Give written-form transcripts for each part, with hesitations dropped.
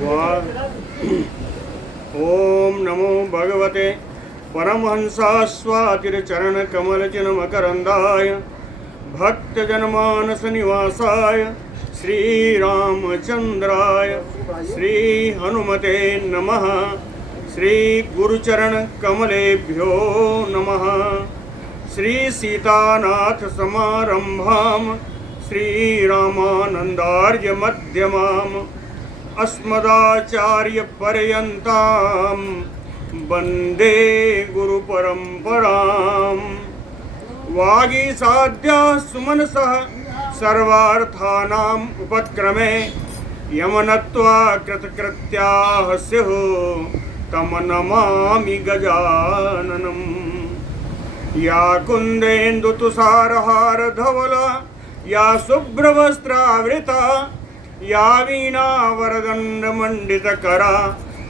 ओम नमो भगवते परमहंसास्वातिरचरणकमलचिन्मकरन्दाय भक्तजनमानसनिवासाय श्रीरामचन्द्राय श्रीहनुमते नमः। श्रीगुरुचरणकमलेभ्यो नमः। श्रीसीतानाथसमारम्भां श्रीरामानन्दार्यमध्यमाम् अस्मदाचार्यपर्यन्तां वन्दे गुरुपरम्पराम्। वागीसाद्याः सुमनसः सर्वार्थानाम् उपक्रमे यमनत्वा कृतकृत्याः स्युः तं नमामि गजाननम्। या कुन्देन्दुतुषारहारधवला या शुभ्रवस्त्रावृता या वीणावरदण्डमण्डितकरा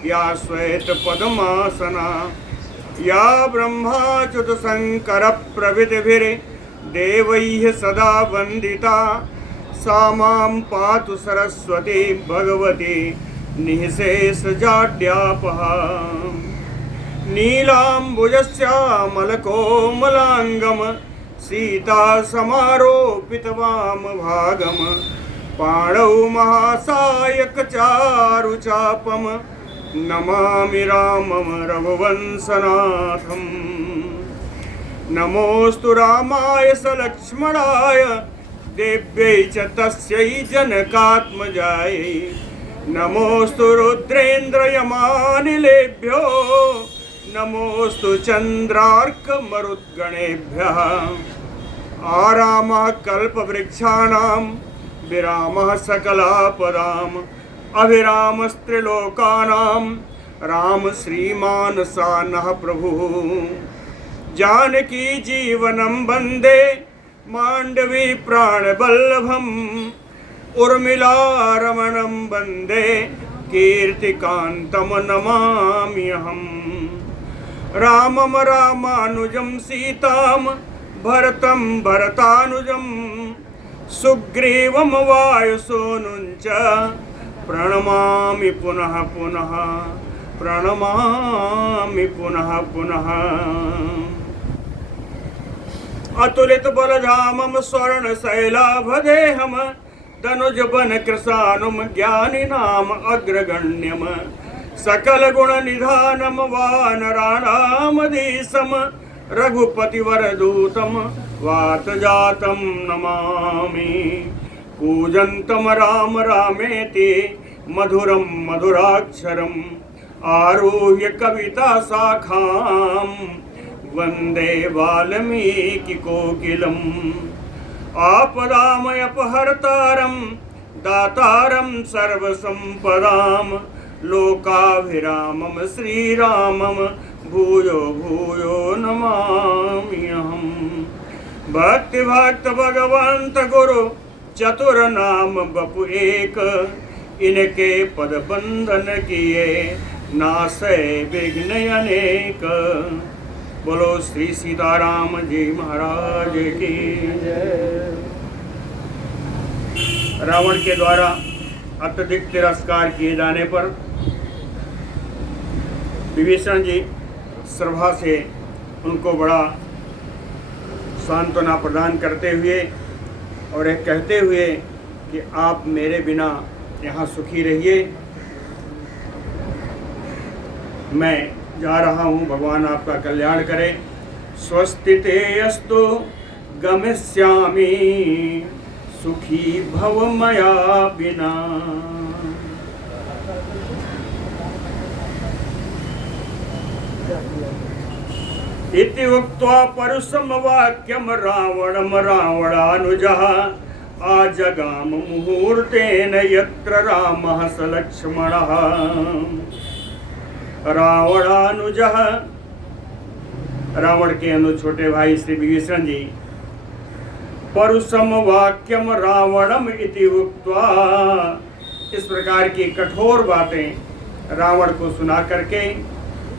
या श्वेतपद्मासना या ब्रह्माच्युतशङ्करप्रभृतिभिर्देवैः सदा वन्दिता सा मां पातु सरस्वती भगवती निःशेषजाड्यापहा। नीलाम्बुजश्यामलकोमलाङ्गं सीतासमारोपितवामभागम् पाणौ महासायकचारुचापं नमामि रामं रघुवंशनाथम्। नमोऽस्तु रामाय सलक्ष्मणाय देव्यै च तस्यै जनकात्मजायै। नमोऽस्तु रुद्रेन्द्रयमानिलेभ्यो नमोऽस्तु चन्द्रार्कमरुद्गणेभ्यः। आरामः कल्पवृक्षाणां विरामः सकलापदाम् अभिरामस्त्रिलोकानां राम श्रीमानसानः प्रभुः। जानकी जीवनं वन्दे माण्डवी प्राणवल्लभम् उर्मिलारमणं वन्दे कीर्तिकान्तं नमाम्यहम्। रामं रामानुजं सीतां भरतं भरतानुजं सुग्रीवं वायुसूनुं च प्रणमामि पुनः पुनः प्रणमामि पुनः पुनः। अतुलितबलधामं स्वर्णशैलाभदेहं दनुजवनकृशानुं ज्ञानिनाम् अग्रगण्यं सकलगुणनिधानं वानराणामधीशं रघुपतिवरदूतं वातजातं नमामि। कूजन्तं राम रामेति मधुरं मधुराक्षरम् आरुह्य कविताशाखां वन्दे वाल्मीकिकोकिलम्। आपदामयपहर्तारं दातारं सर्वसम्पदां लोकाभिरामं श्रीरामं भूयो भूयो नमाम्यहम्। भक्तिभक्त भगवंत गुरु चतुरनाम बपु एक इनके पद बंधन किए नासै विघ्न अनेक। बोलो श्री सीताराम जी महाराज की जय। रावण के द्वारा अत्यधिक तिरस्कार किए जाने पर विभीषण जी सभा से उनको बड़ा सांत्वना प्रदान करते हुए और यह कहते हुए कि आप मेरे बिना यहाँ सुखी रहिए, मैं जा रहा हूँ, भगवान आपका कल्याण करे। स्वस्ति ते अस्तु गमिष्यामि सुखी भव मया बिना। इति उक्त्वा परुषं वाक्यं रावणं रावणानुजः आजगाम मुहूर्तेन यत्र रामः स लक्ष्मणः। रावणानुजः रावण के अनु छोटे भाई श्री विभीषण जी परुषम वाक्यम रावणम इति उक्त्वा इस प्रकार की कठोर बातें रावण को सुना करके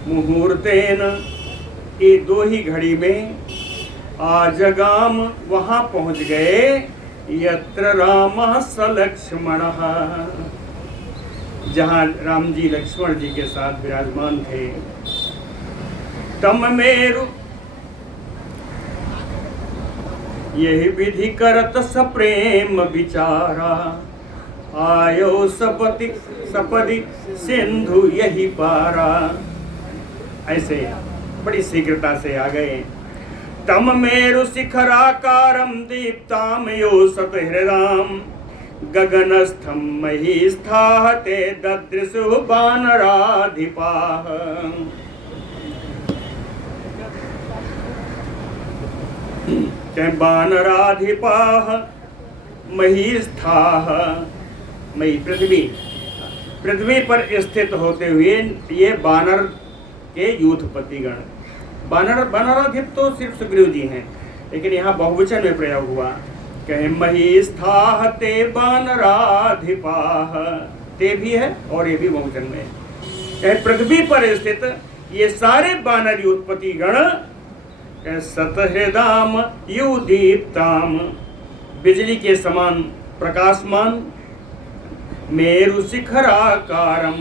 मुहूर्तेन ये दो ही घड़ी में आजगाम वहां पहुंच गए यत्र रामः स लक्ष्मणः। जहाँ राम जी लक्ष्मण जी के साथ विराजमान थे। तम मेरु यही विधि करत सप्रेम विचारा, आयो सपदि सिंधु यही पारा। ऐसे बड़ी शीघ्रता से आ गए। तम मेरु शिखराकारम दीप्ताम यो सत हृदाम, गगनस्थम महिस्थाः ते ददृशु बानराधिपाः। बानराधिपाः महिस्थाः, मही पृथ्वी पर स्थित होते हुए ये बानर के यूथपतिगण। बानराधिप तो सिर्फ सुग्रीव जी हैं, लेकिन यहाँ बहुवचन में प्रयोग हुआ। कहे महिस्थाः ते बानराधिपाः, ते भी है और ये भी बहुवचन में। कहे पृथ्वी पर स्थित ये सारे बानर यूथपति गण, सतहृदाम युदीप्ताम, बिजली के समान प्रकाशमान, मेरु शिखराकारम,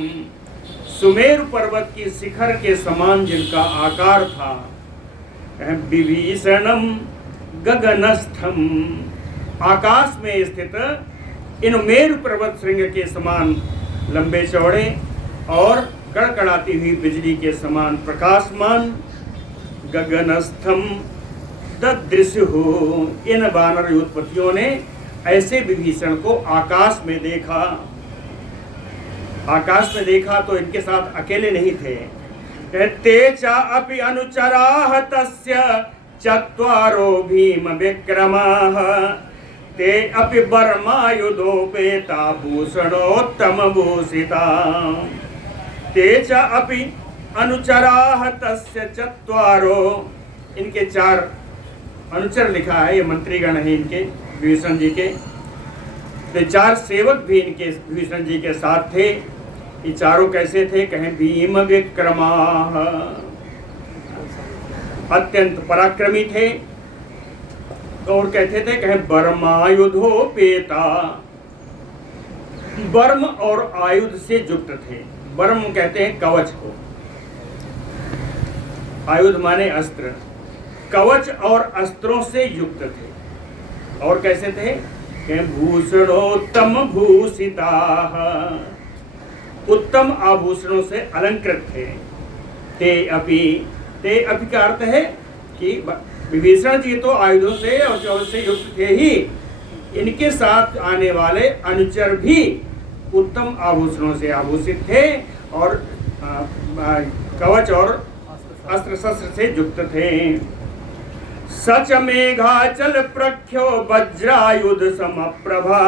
सुमेरु पर्वत की शिखर के समान जिनका आकार था। विभीषणम गगनस्थम, आकाश में स्थित इन मेरु पर्वत श्रृंग के समान लंबे चौड़े और कड़कड़ाती हुई बिजली के समान प्रकाशमान। गगनस्थम ददृश्य हो, इन वानर उत्पत्तियों ने ऐसे विभीषण को आकाश में देखा। आकाश में देखा तो इनके साथ अकेले नहीं थे। ते च अपि अनुचराः तस्य चत्वारो भीम विक्रमाः, ते अपि वर्मायुधोपेता भूषणोत्तम भूषिता। ते च अपि अनुचराः तस्य चत्वारो, इनके 4 अनुचर लिखा है, ये मंत्रीगण हैं इनके विभीषण जी के। तो 4 सेवक भी इनके विभीषण जी के साथ थे। ये चारों कैसे थे? कहें भीम विक्रमाः, अत्यंत पराक्रमी थे। और कहते थे कहें वर्मायुधोपेता, वर्म और आयुध से युक्त थे। वर्म कहते हैं कवच को, आयुध माने अस्त्र, कवच और अस्त्रों से युक्त थे। और कैसे थे? भूषणोत्तम भूषिताः, उत्तम आभूषणों से अलंकृत थे। ते अपि का अर्थ है कि विभीषण जी तो आयुधों से और कवच से युक्त थे ही, इनके साथ आने वाले अनुचर भी उत्तम आभूषणों से आभूषित थे और कवच और अस्त्र शस्त्र से युक्त थे। सच मेघाचल प्रख्यो वज्रायुध समप्रभा,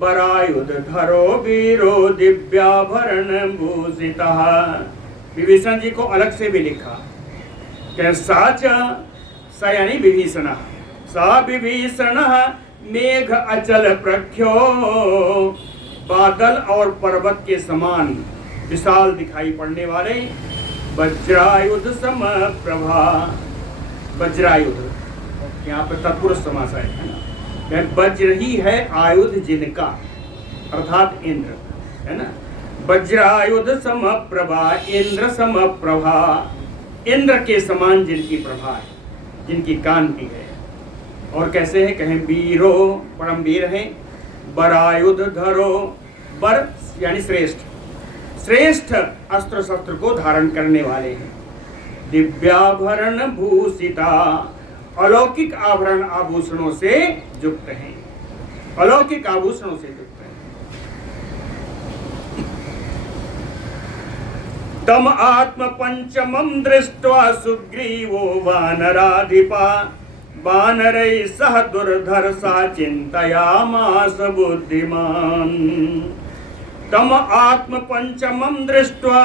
बरायुध धरो वीरो दिव्याभरण भूषितः। विभीषण जी को अलग से भी लिखा कि साच स यानी विभीषण, सा विभीषण मेघ अचल प्रख्यो, बादल और पर्वत के समान विशाल दिखाई पड़ने वाले, वज्रायुध समप्रभा। वज्रायुध यहाँ पर तत्पुरुष समास है ना, वज्र ही है आयुध जिनका, अर्थात इंद्र है ना। वज्रायुध समप्रभा, इंद्र समप्रभा, इंद्र के समान जिनकी प्रभा है, जिनकी कांति है। और कैसे है? कहें वीरो, परम वीर हैं। बरायुध धरो, बर यानी श्रेष्ठ, श्रेष्ठ अस्त्र शस्त्र को धारण करने वाले हैं। दिव्याभरण भूषिता, अलौकिक आभरण आभूषणों से युक्त हैं, अलौकिक आभूषणों से युक्त हैं। तम आत्म पंचमम दृष्ट्वा सुग्रीवो वानराधिपा, वानरैः सह दुर्धर्षा चिन्तयामास बुद्धिमान्। तम आत्म पंचमम दृष्ट्वा,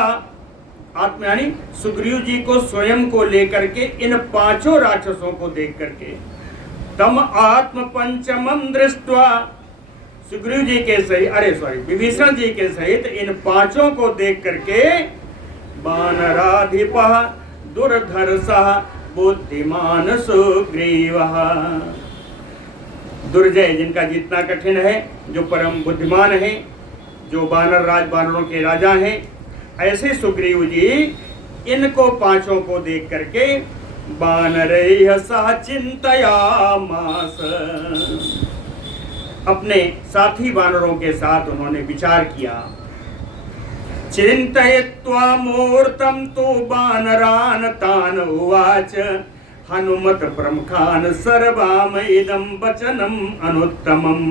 आत्म यानी सुग्रीव जी को स्वयं को लेकर के, इन 5 राक्षसों को देख करके। तम आत्म पंचमम दृष्ट्वा, सुग्रीव जी के सहित, विभीषण जी के सहित इन 5 को देख करके, वानराधिपः दुर्धर्षः बुद्धिमान सुग्रीवः। दुर्जय जिनका जीतना कठिन है, जो परम बुद्धिमान है, जो वानरों के राजा हैं, ऐसे सुग्रीव जी इनको पांचों को देख करके वानरैः सह चिन्तयामास, अपने साथी वानरों के साथ उन्होंने विचार किया। चिन्तयित्वा मूर्तं तु वानरान् तान् उवाच हनुमत प्रमुखान् सर्वाम इदं वचनम् अनुत्तमम्।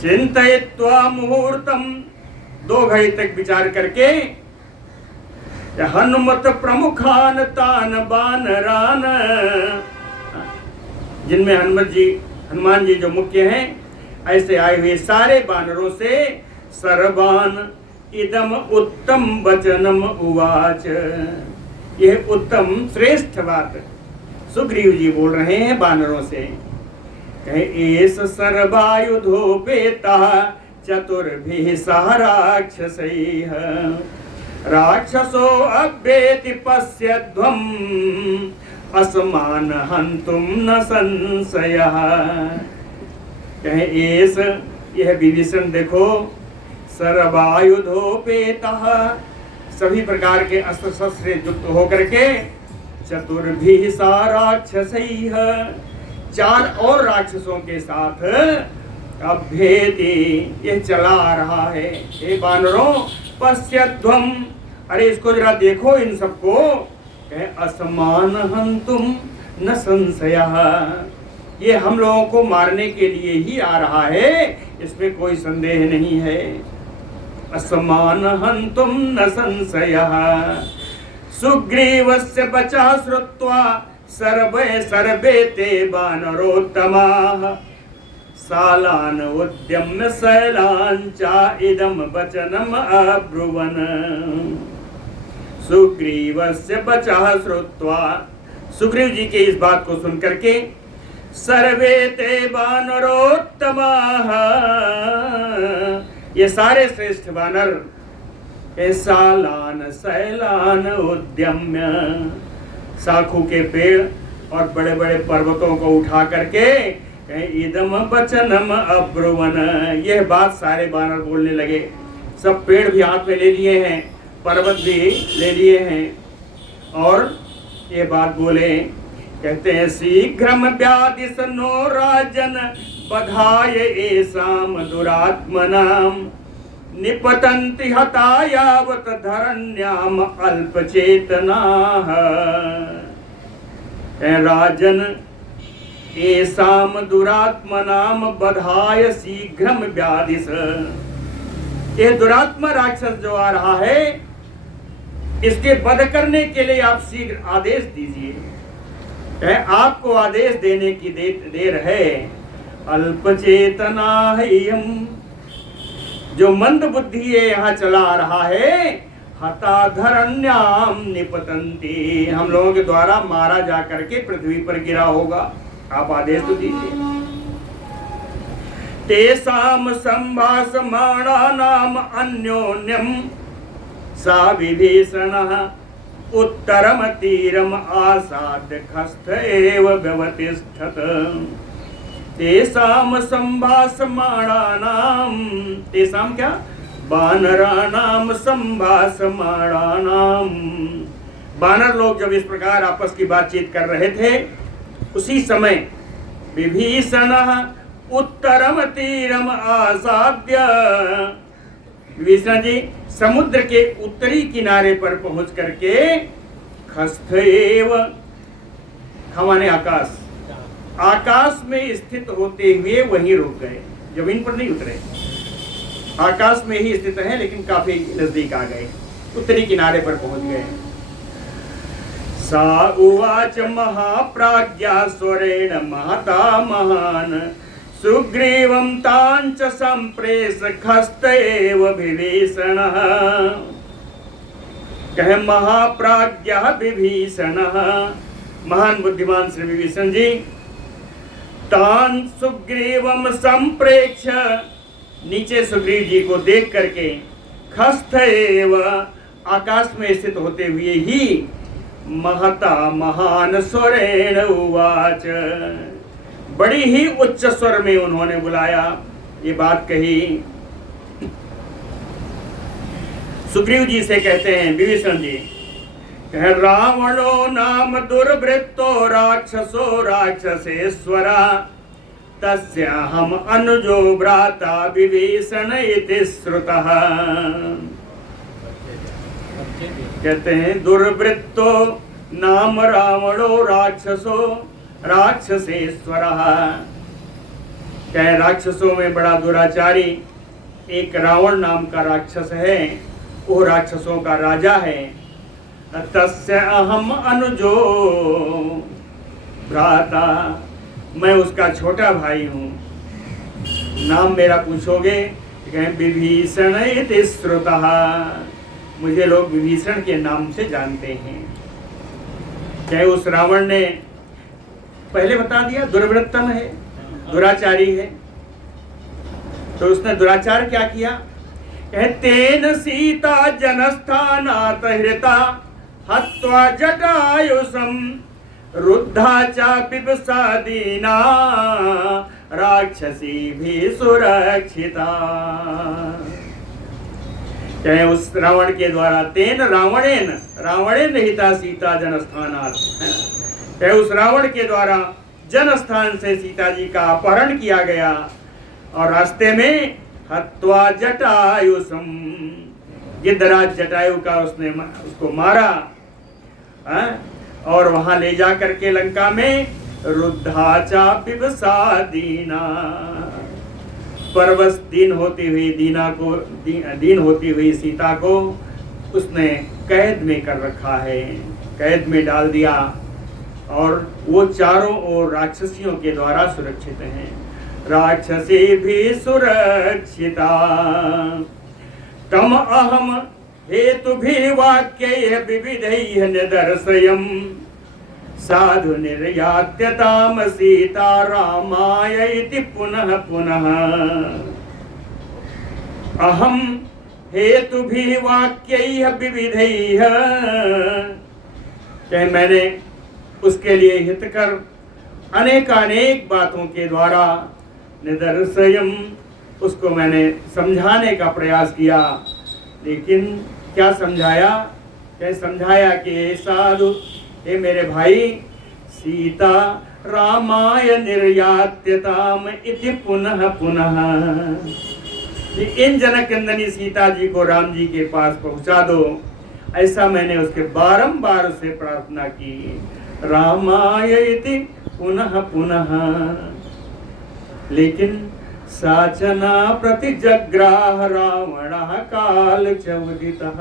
चिन्तयित्वा मुहूर्तम, 2 घड़ी तक विचार करके हनुमत प्रमुखान तान वानरान, जिनमें हनुमान जी जो मुख्य हैं, ऐसे आए हुए सारे वानरों से सर्वान इदम उत्तम वचनम उवाच, यह उत्तम श्रेष्ठ बात सुग्रीव जी बोल रहे हैं वानरों से। एष सर्वायुधोपेतः चतुर्भिः सह राक्षसैः, राक्षसो अभ्येति पश्यध्वम् अस्मान् हन्तुं न संशयः। एष, यह विभीषण देखो, सर्वायुधोपेतः, सभी प्रकार के अस्त्र शस्त्र युक्त होकर के, चतुर्भिः सह राक्षसैः, 4 और राक्षसों के साथ अभ्येति, यह चला आ रहा है। हे वानरों पश्यध्वम्, अरे इसको जरा देखो इन सबको। असमान हन्तुम न संशयः, ये हम लोगों को मारने के लिए ही आ रहा है, इसमें कोई संदेह नहीं है। असमान हन्तुम न संशयः। सुग्रीवस्य वचः श्रुत्वा सर्वे ते वानरोत्तमाः, सालान उद्यम्य शैलांचा इदम वचनम अब्रुवन। सुग्रीवस्य वचः श्रुत्वा, सुग्रीव जी के इस बात को सुन करके, सर्वे ते वानरोत्तमाः, ये सारे श्रेष्ठ वानर, सालान शैलान उद्यम्य, साखू के पेड़ और बड़े बड़े पर्वतों को उठा करके इदम वचनम अब्रुवन, यह बात सारे वानर बोलने लगे। सब पेड़ भी हाथ में ले लिए हैं, पर्वत भी ले लिए हैं और ये बात बोले। कहते हैं शीघ्रम व्यादिशनो राजन बधाय एषाम दुरात्मनाम, निपतन्ति हता यावत धरण्याम अल्पचेतनाः। राजन एषाम दुरात्मनाम बधाय शीघ्रम व्यादिश, यह दुरात्मा राक्षस जो आ रहा है, इसके वध करने के लिए आप शीघ्र आदेश दीजिए। आपको आदेश देने की देर है। अल्पचेतना है, जो मंद बुद्धि है यहाँ चला आ रहा है, हता धरण्याम निपतंती, हम लोगों के द्वारा मारा जा करके पृथ्वी पर गिरा होगा। आप आदेश तो दीजिए। तेषाम संभाषमाणानाम अन्योन्यम सा विभीषणः उत्तरम तीरम आसाद्य खस्थ एव व्यवतिष्ठत। तेषाम संभाषमाणानाम, तेषाम क्या, वानराणाम संभाषमाणानाम, वानर लोग जब इस प्रकार आपस की बातचीत कर रहे थे, उसी समय विभीषणः उत्तरम तीरम आसाद्य, विभीषण जी समुद्र के उत्तरी किनारे पर पहुंच करके खस्थ एव, खमाने आकाश, आकाश में स्थित होते हुए वहीं रुक गए, जमीन पर नहीं उतरे, आकाश में ही स्थित है लेकिन काफी नजदीक आ गए, उत्तरी किनारे पर पहुंच गए। सा उवाच महाप्राज्ञा स्वरेण महता महान, सुग्रीवं तांच संप्रेष खस्त एव विभीषणः। कहे महाप्राज्ञा विभीषणः, महान बुद्धिमान श्री विभीषण जी, तान सुग्रीवम संप्रेक्ष, नीचे सुग्रीव जी को देख करके, खस्थ एव, आकाश में स्थित होते हुए ही, महता महान स्वरेण उवाच, बड़ी ही उच्च स्वर में उन्होंने बुलाया, ये बात कही। सुग्रीव जी से कहते हैं विभीषण जी, कह रावणो नाम दुर्वृत्तो राक्षसो राक्षसेश्वरा तस्य हम अनुजो भ्राता विभीषण इति श्रुतः। कहते हैं दुर्वृत्तो नाम रावणो राक्षसो राक्षसेश्वरः, कह राक्षसों में बड़ा दुराचारी एक रावण नाम का राक्षस है, वो राक्षसों का राजा है। तस्य अहम अनुजो भ्राता, मैं उसका छोटा भाई हूँ। नाम मेरा पूछोगे, विभीषण इति श्रुतः, मुझे लोग विभीषण के नाम से जानते हैं। क्या उस रावण ने पहले बता दिया दुर्वृत्तम है, दुराचारी है, तो उसने दुराचार क्या किया? तेन सीता जनस्थानात् हृता हत्वा जटायुषं रुद्धा चापि विषादीना राक्षसी भी सुरक्षिता। चाहे उस रावण के द्वारा तेन रावणेन हिता सीता जनस्थानात्, चाहे उस रावण के द्वारा जनस्थान से सीता जी का अपहरण किया गया और रास्ते में हत्वा जटायुषम, गिद्धराज जटायु का उसने उसको मारा और वहां ले जा करके लंका में रुद्धा चापि विषादीना, परवश दीन होती हुई सीता को उसने कैद में कर रखा है, कैद में डाल दिया और वो चारों ओर राक्षसियों के द्वारा सुरक्षित हैं। राक्षसी भी सुरक्षिता तम अहम हेतु भी वाक्य विविधैः निदर्शयम् साधु निर्यात्यताम सीता रामाय इति पुनः पुनः। अहम हेतु भी वाक्यैः विविधैः, चाहे मैंने उसके लिए हितकर अनेकानेक बातों के द्वारा निदर्शयम्, उसको मैंने समझाने का प्रयास किया, लेकिन क्या समझाया? क्या समझाया कि साधु, हे मेरे भाई, सीता रामाय निर्यात्यताम इति पुनः पुनः, इन जनकंदनी सीता जी को राम जी के पास पहुंचा दो, ऐसा मैंने उसके बारंबार से प्रार्थना की। रामाय इति पुनः पुनः, लेकिन साचना प्रतिजग्राह रावणः काल चौदितः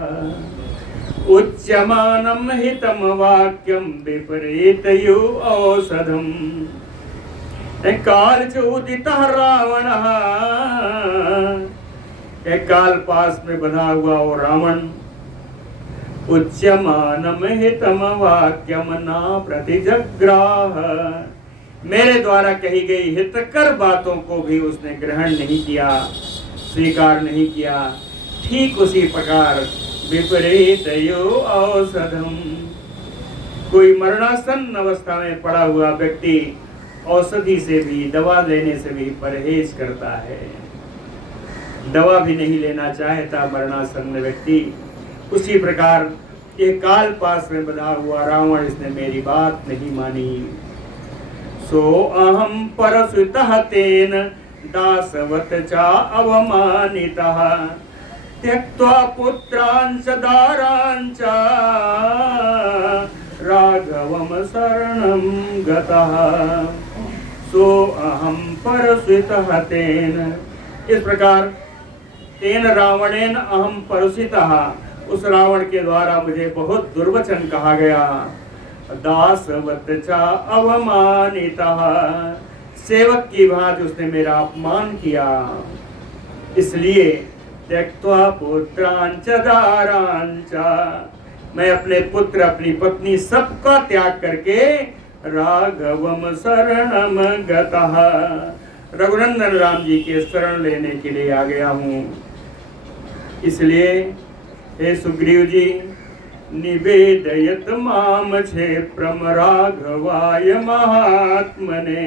उच्यमानं हितं वाक्यं विपरीतयो औषधम्। काल चौदितः रावणः, काल पास में बना हुआ वो रावण, उच्यमानं हितं वाक्यं न प्रतिजग्राह, मेरे द्वारा कही गई हितकर बातों को भी उसने ग्रहण नहीं किया, स्वीकार नहीं किया। ठीक उसी प्रकार विपरीतयो औषधम, कोई मरणासन अवस्था में पड़ा हुआ व्यक्ति औषधि से भी, दवा लेने से भी परहेज करता है, दवा भी नहीं लेना चाहता मरणासन व्यक्ति। उसी प्रकार ये काल पास में बंधा हुआ रावण, इसने मेरी बात नहीं मानी। सो अहम परसुतः तेन दासवत चा अवमानितः त्यक्त्वा पुत्रांच दारांच राघवम शरणं गतः। सो अहम परसुतः तेन, इस प्रकार तेन रावणेन अहम परसितः, उस रावण के द्वारा मुझे बहुत दुर्वचन कहा गया। दासवत चा अवमानितः, सेवक की भांति उसने मेरा अपमान किया, इसलिए त्यक्त्वा पुत्रांच दारांच, मैं अपने पुत्र अपनी पत्नी सबका त्याग करके राघवम शरणम गतः, रघुनंदन राम जी के शरण लेने के लिए आ गया हूँ। इसलिए हे सुग्रीव जी, निवेदयत माम क्षेत्रम राघवाय महात्मने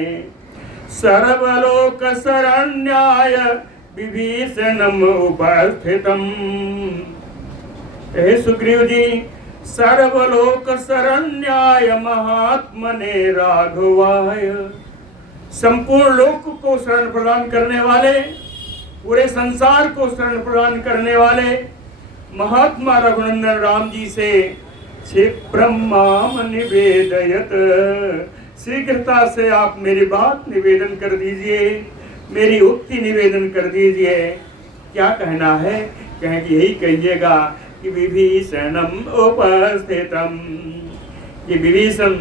सर्वलोक शरण्याय विभीषणम उपस्थितम। हे सुग्रीव जी, सर्वलोक शरण्याय महात्मने राघवाय, संपूर्ण लोक को शरण प्रदान करने वाले, पूरे संसार को शरण प्रदान करने वाले महात्मा रघुनंदन राम जी से क्षिप्रम माम निवेदयत, शीघ्रता से आप मेरी बात निवेदन कर दीजिए, मेरी उक्ति निवेदन कर दीजिए। क्या कहना है? कहें कि यही कहिएगा कि विभीषणम उपस्थितम, कि विभीषण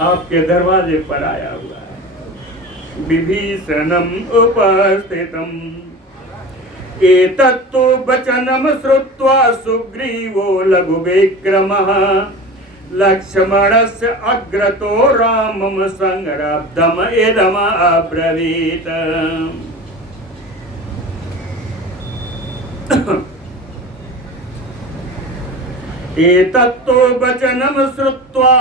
आपके दरवाजे पर आया हुआ है। विभीषणम उपस्थितम एतत्तु वचनम श्रुत्वा सुग्रीवो लघु विक्रमः लक्ष्मणस्य अग्रतो रामं संरब्धम इदम अब्रवीत। एतत्तु वचनम श्रुत्वा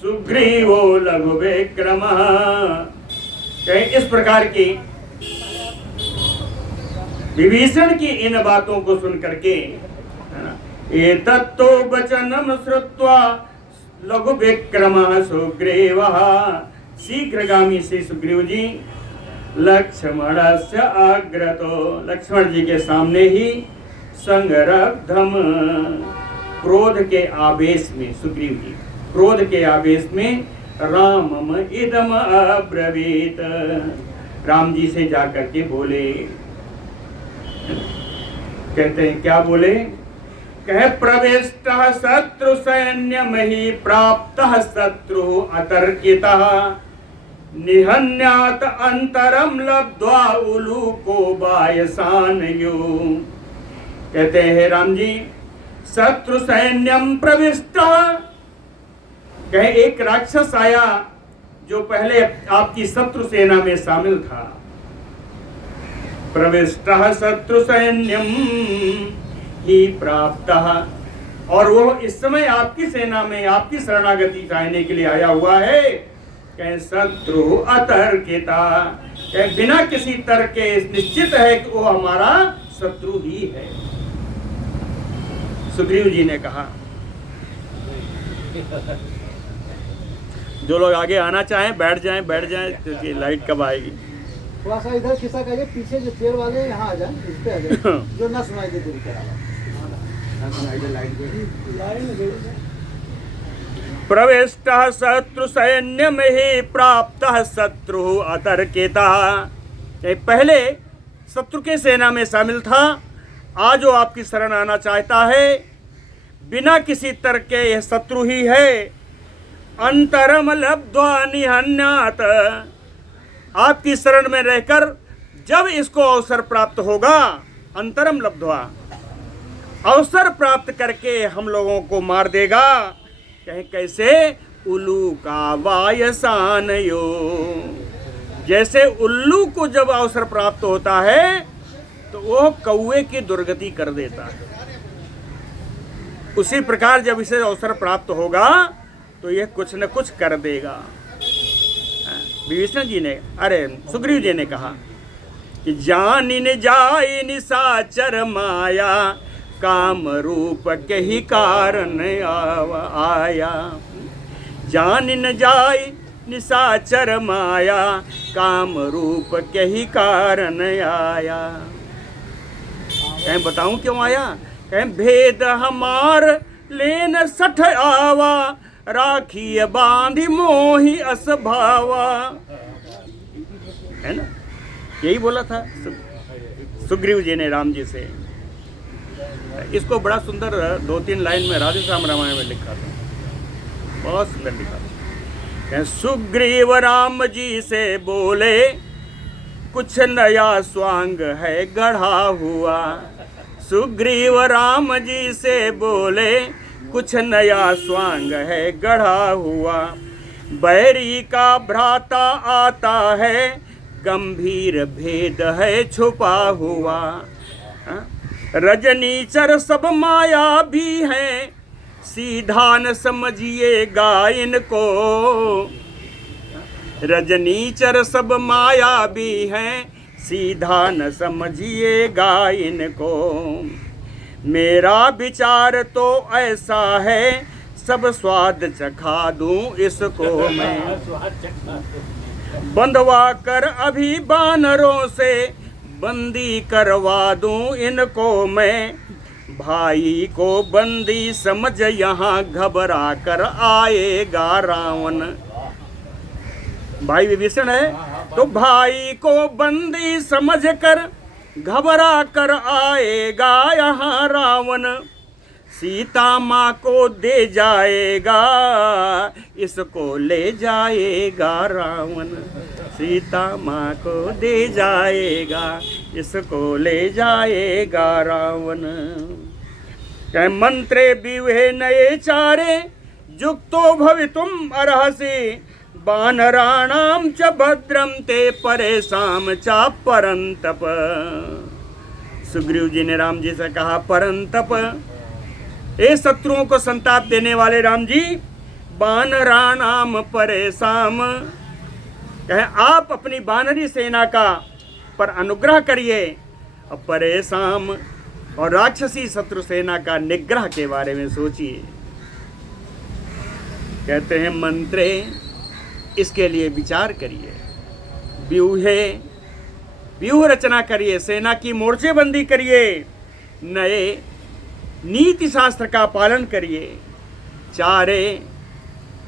सुग्रीवो लघु विक्रमः, इस प्रकार की विभीषण की इन बातों को सुन करके, एतत्तो वचनम श्रुत्वा लघु विक्रमः सुग्रीवः, शीघ्रगामी से सुग्रीव जी लक्ष्मणस्य अग्रतो, लक्ष्मण जी के सामने ही संरब्धम, क्रोध के आवेश में, सुग्रीव जी क्रोध के आवेश में रामम इदम अब्रवीत, राम जी से जाकर के बोले। कहते हैं क्या बोले? कहे प्रविष्टः शत्रु सैन्यम ही प्राप्तः शत्रु अतर्कितः निहन्यात अंतरम लब्ध्वा उलूको बायसानयो। कहते हैं राम जी, शत्रु सैन्यम प्रविष्टः, कहे एक राक्षस आया जो पहले आपकी शत्रु सेना में शामिल था। प्रविष्टः शत्रु सैन्यम ही प्राप्तः, और वो इस समय आपकी सेना में आपकी शरणागति चाहने के लिए आया हुआ है। कहे शत्रु अतर्किता, कहे बिना किसी तर्क के निश्चित है कि वो हमारा शत्रु ही है। सुग्रीव जी ने कहा, जो लोग आगे आना चाहें बैठ जाएं, क्योंकि लाइट कब आएगी। थोड़ा सा इधर खिसा करिए, पीछे जो चेयर वाले यहाँ आ जाए, इस पे आ जाए, जो ना सुनाई दे दूर करा। प्रविष्टः शत्रु सैन्यम ही प्राप्तः शत्रु अतर्कितः, पहले शत्रु के सेना में शामिल था, आज वो आपकी शरण आना चाहता है, बिना किसी तर्क के यह शत्रु ही है। अंतरम लब्ध्वा निहन्यात, आपकी शरण में रहकर जब इसको अवसर प्राप्त होगा, अंतरम लब्ध्वा, अवसर प्राप्त करके हम लोगों को मार देगा। कहे कैसे? उल्लू का वायसानयो, जैसे उल्लू को जब अवसर प्राप्त होता है तो वो कौवे की दुर्गति कर देता है, उसी प्रकार जब इसे अवसर प्राप्त होगा तो यह कुछ न कुछ कर देगा। विभीषण जी ने, अरे सुग्रीव जी ने कहा कि जानिन जाई निशाचर माया काम रूप के ही कारण आया। जानिन जाई निशाचर माया काम रूप के ही कारण आया। कहें बताऊं क्यों आया? कहें भेद हमार लेन सठ आवा राखी बांधी मोही असभावा, है ना? यही बोला था सुग्रीव जी ने राम जी से। इसको बड़ा सुंदर 2-3 लाइन में राधे श्याम रामायण में लिखा था, बहुत सुंदर लिखा था। सुग्रीव राम जी से बोले कुछ नया स्वांग है गढ़ा हुआ। सुग्रीव राम जी से बोले कुछ नया स्वांग है गढ़ा हुआ। बैरी का भ्राता आता है गंभीर भेद है छुपा हुआ। रजनीचर सब माया भी हैं सीधा न समझिएगा इनको। रजनीचर सब माया भी हैं सीधा न समझिएगा इनको। मेरा विचार तो ऐसा है, सब स्वाद चखा दूं इसको मैं। बंधवा कर अभी बानरों से, बंदी करवा दूं इनको मैं। भाई को बंदी समझ यहाँ घबरा कर आएगा रावण। भाई विभीषण है, तो भाई को बंदी समझ कर घबरा कर आएगा यहाँ रावण। सीता माँ को दे जाएगा, इसको ले जाएगा रावण। सीता माँ को दे जाएगा, इसको ले जाएगा रावण। कह मंत्रे विवे नये चारे, जुक्तो भवितुम अर्हसि। वानराणाम च भद्रम ते परेशान चा परंतप। सुग्रीव जी ने राम जी से कहा, परंतप, ए शत्रुओं को संताप देने वाले राम जी, वानराणाम परेशान, कहे आप अपनी वानरी सेना का पर अनुग्रह करिए, और परेशान और राक्षसी शत्रु सेना का निग्रह के बारे में सोचिए। कहते हैं मंत्रे, इसके लिए विचार करिए, व्यूह रचना करिए, सेना की मोर्चेबंदी करिए, नए नीति शास्त्र का पालन करिए, चारे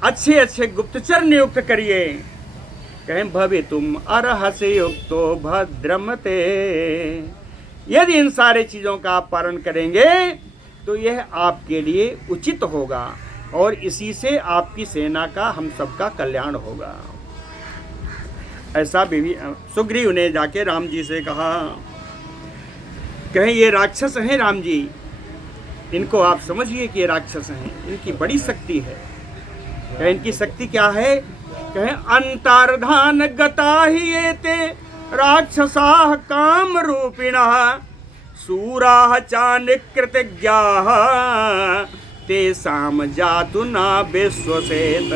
अच्छे अच्छे गुप्तचर नियुक्त करिए। कहें भवितुम अर्हसि युक्तो भद्रमते। यदि इन सारे चीजों का आप पालन करेंगे तो यह आपके लिए उचित होगा, और इसी से आपकी सेना का, हम सबका कल्याण होगा। ऐसा सुग्रीव ने जाके राम जी से कहा। कहें ये राक्षस हैं राम जी, इनको आप समझिए कि ये राक्षस हैं, इनकी बड़ी शक्ति है। कहें इनकी शक्ति क्या है? कहें अंतर्धान गता ही एते राक्षसाः काम रूपिणः, सूराः चानिकृतज्ञाः तेषां जातु न विश्वसेत।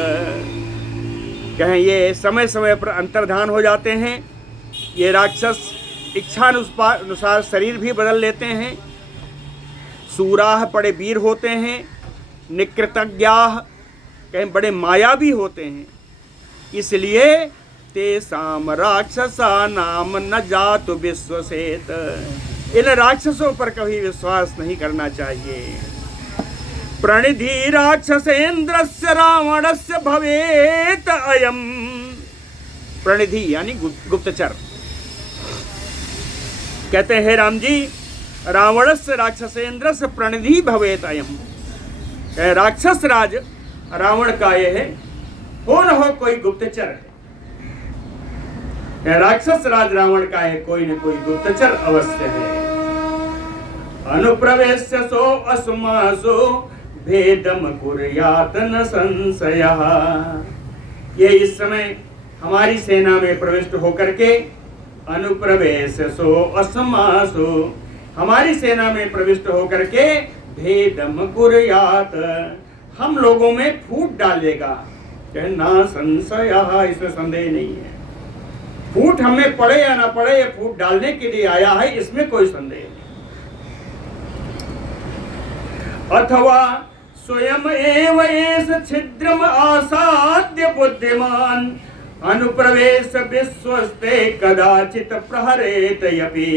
कहें ये समय समय पर अंतर्धान हो जाते हैं, ये राक्षस इच्छानुसार शरीर भी बदल लेते हैं, सूराः बड़े वीर होते हैं, निकृतज्ञाः कहें बड़े मायावी होते हैं, इसलिए तेषाम राक्षसा नाम न जातु विश्वसेत। इन राक्षसों पर कभी विश्वास नहीं करना चाहिए। प्रणिधि राक्षसेन्द्रस्य रावणस्य भवेत अयम। प्रणिधि यानी गुप्तचर। कहते हैं राम जी, रावणस्य राक्षसेन्द्रस्य प्रणिधि भवेत अयम। राक्षस राज रावण का यह है, हो न हो कोई गुप्तचर है। राक्षस राज रावण का है, कोई न कोई गुप्तचर अवश्य है। अनुप्रवेश्य सो अस्मासो भेदम कुर्यात न संशयः। ये इस समय हमारी सेना में प्रविष्ट होकर के, अनुप्रवेश सो अस्मासो, हमारी सेना में प्रविष्ट होकर के, भेदम कुर्यात, हम लोगों में फूट डालेगा। ना संशयः, इसमें संदेह नहीं है। फूट हमें पड़े या ना पड़े, ये फूट डालने के लिए आया है, इसमें कोई संदेह नहीं। अथवा स्वयं एव एष छिद्रम आसाद्य बुद्धिमान, अनुप्रवेश विश्वस्ते कदाचित प्रहरेत यपि।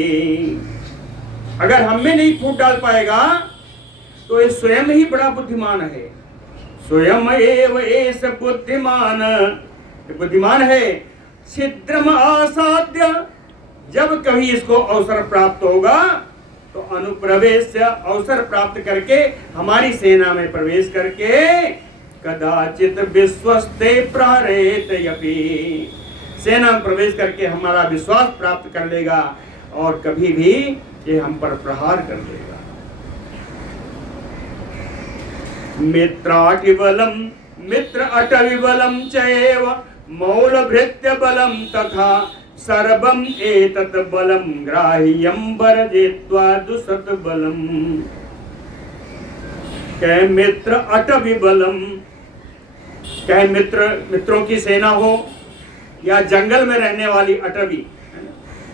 अगर हम में नहीं फूट डाल पाएगा तो ये स्वयं ही बड़ा बुद्धिमान है। स्वयं एव एष बुद्धिमान, बुद्धिमान है। छिद्रम आसाद्य, जब कभी इसको अवसर प्राप्त होगा तो अनुप्रवेश से अवसर प्राप्त करके हमारी सेना में प्रवेश करके, कदाचित विश्वस्ते प्रहरेत यपि, सेना में प्रवेश करके हमारा विश्वास प्राप्त कर लेगा और कभी भी ये हम पर प्रहार कर देगा। मित्राटि बलम मित्र अटवि बलम चैव मौलभृत्य बलम तथा सर्वम एतत् बलम ग्राह्यम वर्जित्वा दुसत बलम। कह मित्र अटवि बलम, कह मित्रों की सेना हो या जंगल में रहने वाली अटवी,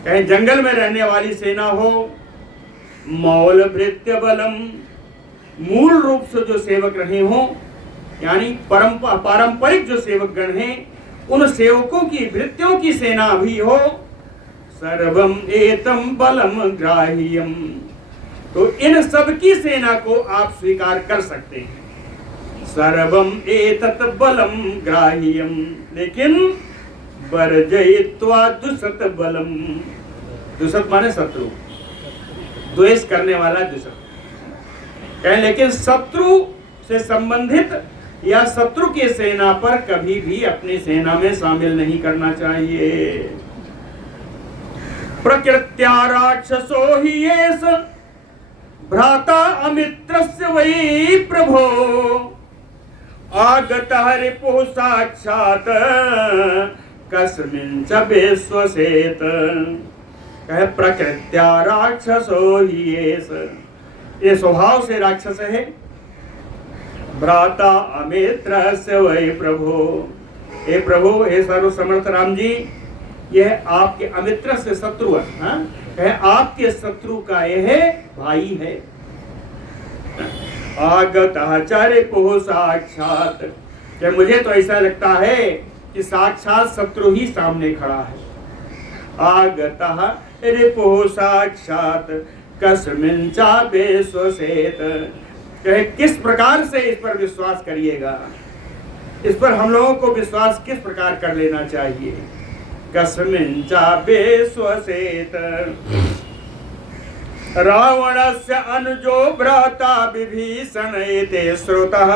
कह जंगल में रहने वाली सेना हो, मौल भृत्य बलम, मूल रूप से जो सेवक रहे हों, यानी पारंपरिक जो सेवक गण हैं, उन सेवकों की भृत्यों की सेना भी हो। सर्वम एतम बलम ग्राह्यम, तो इन सब की सेना को आप स्वीकार कर सकते हैं। सर्वम एतत बलम ग्राह्यम, लेकिन वर्जयित्वा दुसत बलम, दुसत माने शत्रु, द्वेष करने वाला दुसत कहें, लेकिन शत्रु से संबंधित या शत्रु के सेना पर कभी भी अपनी सेना में शामिल नहीं करना चाहिए। प्रकृत्या राक्षसो हि येष भ्राता अमित्रस्य वै प्रभो, आगतः रिपुः साक्षात् कस्मिन् च विश्वसेत। कहे प्रकृत्या राक्षसो हि येष, ये स्वभाव से राक्षस है। भ्राता अमित्रस्य वै प्रभो, हे प्रभु, हे सर्वसमर्थ राम जी, यह आपके अमित्र से शत्रु है, आपके शत्रु का यह भाई है। आगतः च रिपुः साक्षात, मुझे तो ऐसा लगता है कि साक्षात शत्रु ही सामने खड़ा है। आगतः रिपुः साक्षात कस्मिन् च विश्वसेत, किस प्रकार से इस पर विश्वास करिएगा, इस पर हम लोगों को विश्वास किस प्रकार कर लेना चाहिए। कस्मिन् च विश्वसेत, रावणस्य अनुजो भ्राता विभीषण एते श्रुतः,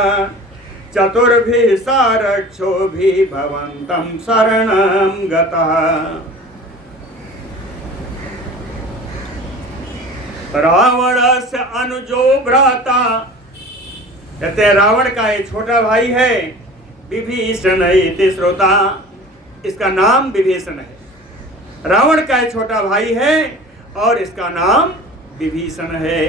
चतुर्भिः सारक्षोभिः भवन्तं शरणं गतः। रावणस्य अनुजो भ्राता, कहते रावण का एक छोटा भाई है, विभीषण इति श्रोता, इसका नाम विभीषण है। रावण का एक छोटा भाई है और इसका नाम विभीषण है।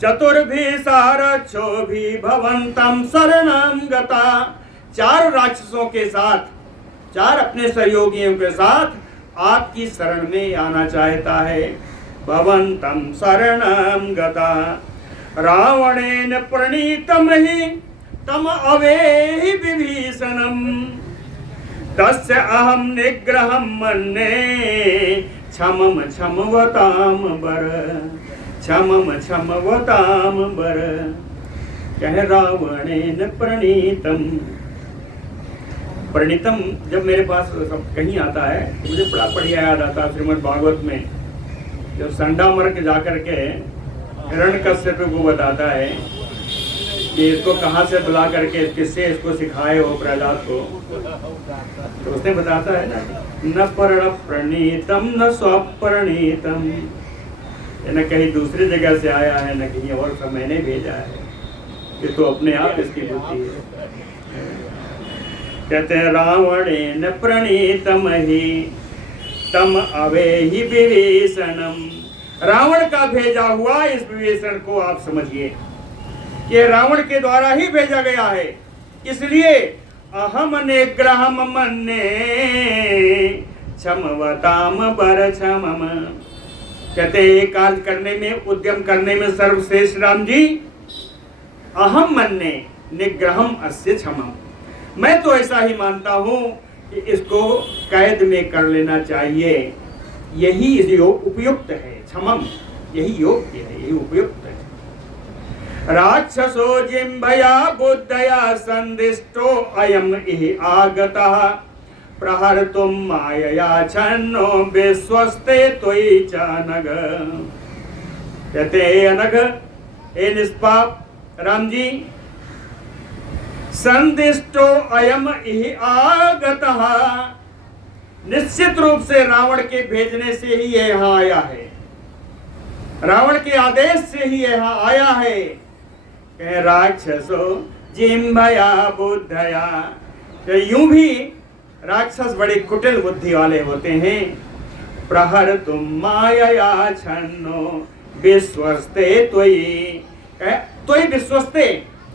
चतुर्भिः सारक्षोभिः भवन्तं शरणं गता, चार राक्षसों के साथ, चार अपने सहयोगियों के साथ आपकी शरण में आना चाहता है। भवन्तं शरणं गता, रावणेन प्रणीतं हि तम अवेहि विभीषणं, तस्य अहं निग्रहं मन्ये क्षमं क्षमवतां वर, क्षमं क्षमवतां वर। कह रावणेन प्रणीतम, प्रणीतम जब मेरे पास सब कहीं आता है तो मुझे बड़ा बढ़िया याद आता है श्रीमद् भागवत में, जब संडामर्क जाकर के हिरण्यकश्यप को बताता है कि इसको कहाँ से बुला करके किससे इसको सिखाए हो प्रहलाद को, तो उसने बताता है न पर्ण प्रणीतम न स्वप्रणीतम, न कहीं दूसरी जगह से आया है न कहीं और से मैंने भेजा है, कि तो अपने आप इसकी बुद्धि है। कहते रावणेन प्रणीतम ही तम अवेहि विभीषणम, रावण का भेजा हुआ इस विभीषण को आप समझिए, ये रावण के द्वारा ही भेजा गया है, इसलिए अहम निग्रहम मन्ये क्षमवताम वर क्षमम। कहते हैं कार्य करने में, उद्यम करने में सर्वश्रेष्ठ राम जी, अहम मन्ये निग्रहम अस्य क्षमम, मैं तो ऐसा ही मानता हूं कि इसको कैद में कर लेना चाहिए, यही उपयुक्त है। क्षमम यही योग्य है, यही उपयुक्त है। राक्षसो जिम्भया बुद्धया संदिष्टो अयम इहि आगतः, प्रहर्तुं मायया छन्नो विश्वस्ते त्वयि च अनघ। कहते हे अनघ, हे निष्पाप राम जी, संदिष्टो अयम इहि आगतः, निश्चित रूप से रावण के भेजने से ही ये यहाँ आया है, रावण के आदेश से ही यहाँ आया है। कह राक्षसो जिम्भया बुद्धया, तो यूं भी राक्षस बड़े कुटिल बुद्धि वाले होते हैं। प्रहर्तुं मायया छन्नो विश्वस्ते त्वयि, त्वयि विश्वस्ते,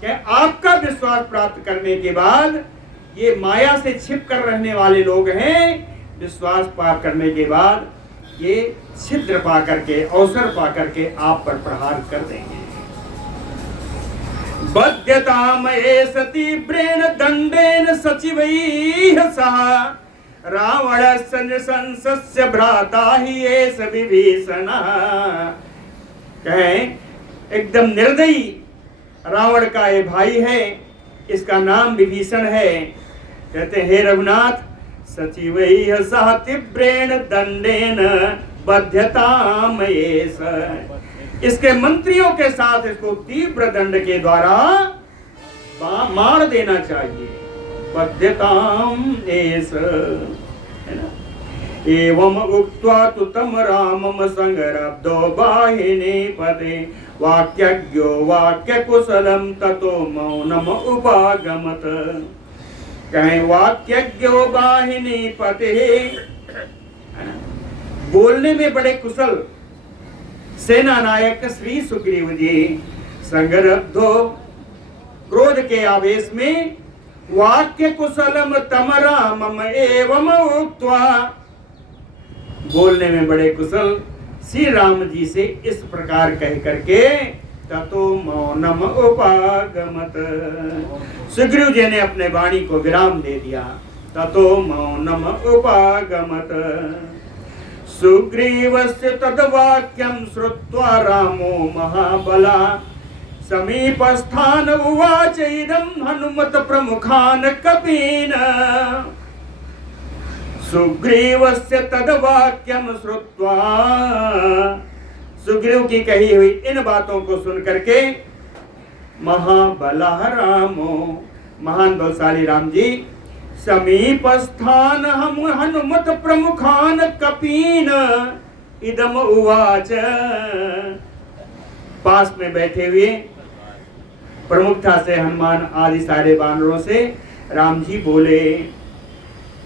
आपका विश्वास प्राप्त करने के बाद ये माया से छिप कर रहने वाले लोग हैं, विश्वास पार करने के बाद ये छिद्र पा करके, अवसर पा करके आप पर प्रहार कर देंगे। बध्यताम एष तीव्रेण दंडेन सचिवैः सह रावणस्य नृशंसस्य भ्राता ही एष विभीषणः। कहें एकदम निर्दयी रावण का ये भाई है, इसका नाम विभीषण है। कहते हे रघुनाथ, सचिवैः सह तीव्रेण दंडेन बध्यताम एष, इसके मंत्रियों के साथ इसको तीव्र दंड के द्वारा मार देना चाहिए। बध्यताम एष, है ना। एवं उक्त्वा तु तम रामम संगरब्धो बाहिनी पते वाक्यज्ञो वाक्य कुशलम ततो मौनम उपागमत। कहें वाक्यज्ञो बाहिनी पते, बोलने में बड़े कुशल सेना नायक श्री सुग्रीव जी संगरब्धो, क्रोध के आवेश में, वाक्य कुशलम तम रामम एवं उक्त्वा, बोलने में बड़े कुशल श्री राम जी से इस प्रकार कह करके ततो मौनम उपागमत, सुग्रीव जी ने अपने वाणी को विराम दे दिया। ततो मौनम उपागमत। सुग्रीवस्य तद्वाक्यं श्रुत्वा रामो महाबला समीपस्थान उवाच इदं हनुमत प्रमुखान् कपीन्। सुग्रीवस्य तद्वाक्यं श्रुत्वा, सुग्रीव की कही हुई इन बातों को सुन करके महाबलः रामो, महान बलशाली राम जी, समीपस्थान हम हनुमत प्रमुखान कपीन इदम उवाच, पास में बैठे हुए प्रमुखता से हनुमान आदि सारे वानरों से राम जी बोले।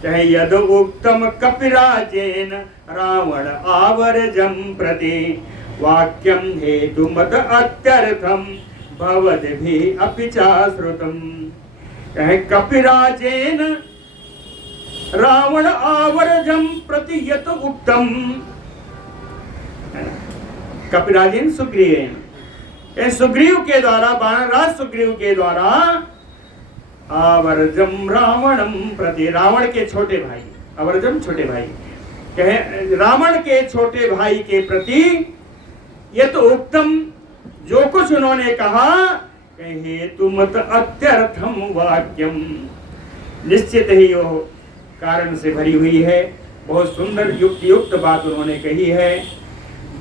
चाहे यद उक्तम कपिराजेन रावण आवर्जम प्रति वाक्यम हेतु मत अत्यर्थम भवद्भि अपि चाश्रुतम। कहे कपिराजेन रावण आवर्जम प्रति यत उक्तम, कपिराजेन सुग्रीवेन, सुग्रीव के द्वारा, वानरराज सुग्रीव के द्वारा आवर्जम रावणम प्रति, रावण के छोटे भाई, आवर्जम छोटे भाई, कहे रावण के छोटे भाई के प्रति ये तो उत्तम, जो कुछ उन्होंने कहा, कहे तुम अत्यर्थम वाक्यम, निश्चित ही वो कारण से भरी हुई है, बहुत सुंदर युक्त युक्त बात उन्होंने कही है।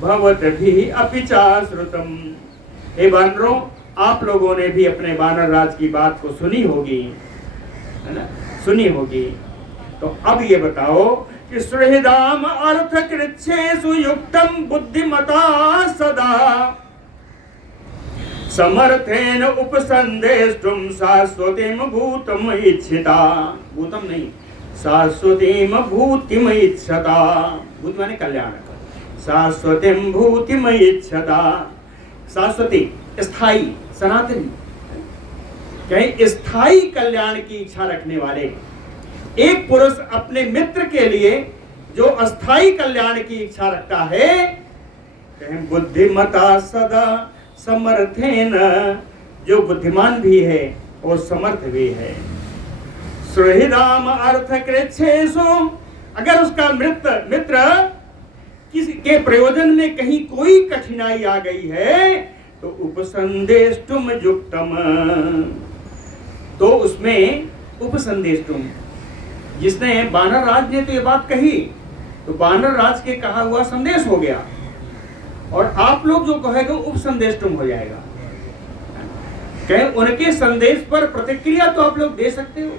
भवत भी अपि चाश्रुतम, हे वानरों, आप लोगों ने भी अपने वानर राज की बात को सुनी होगी, है ना, सुनी होगी। तो अब ये बताओ कि सुहृदाम अर्थ कृच्छेषु युक्तम बुद्धिमता सदा समर्थेन उपसंदेष्टुम शाश्वतीम भूतम इच्छिता, भूतम नहीं, शाश्वतीम भूतिम इच्छता, भूत माने कल्याण, शाश्वतीम भूतिम इच्छता, शाश्वती स्थायी सनातनी, कहीं स्थायी कल्याण की इच्छा रखने वाले एक पुरुष अपने मित्र के लिए जो अस्थायी कल्याण की इच्छा रखता है, कहीं बुद्धिमता सदा समर्थेन, जो बुद्धिमान भी है और समर्थ भी है। सुहृदाम अर्थ कृच्छेषु, अगर उसका मित्र किसी के प्रयोजन में कहीं कोई कठिनाई आ गई है तो उपसंदेष्टुम युक्तम, तो उसमें उपसंदेष्टुम, जिसने वानर राज ने तो ये बात कही तो वानर राज के कहा हुआ संदेश हो गया, और आप लोग जो कहेगा उपसंदेष्टुम हो जाएगा। कहे उनके संदेश पर प्रतिक्रिया तो आप लोग दे सकते हो।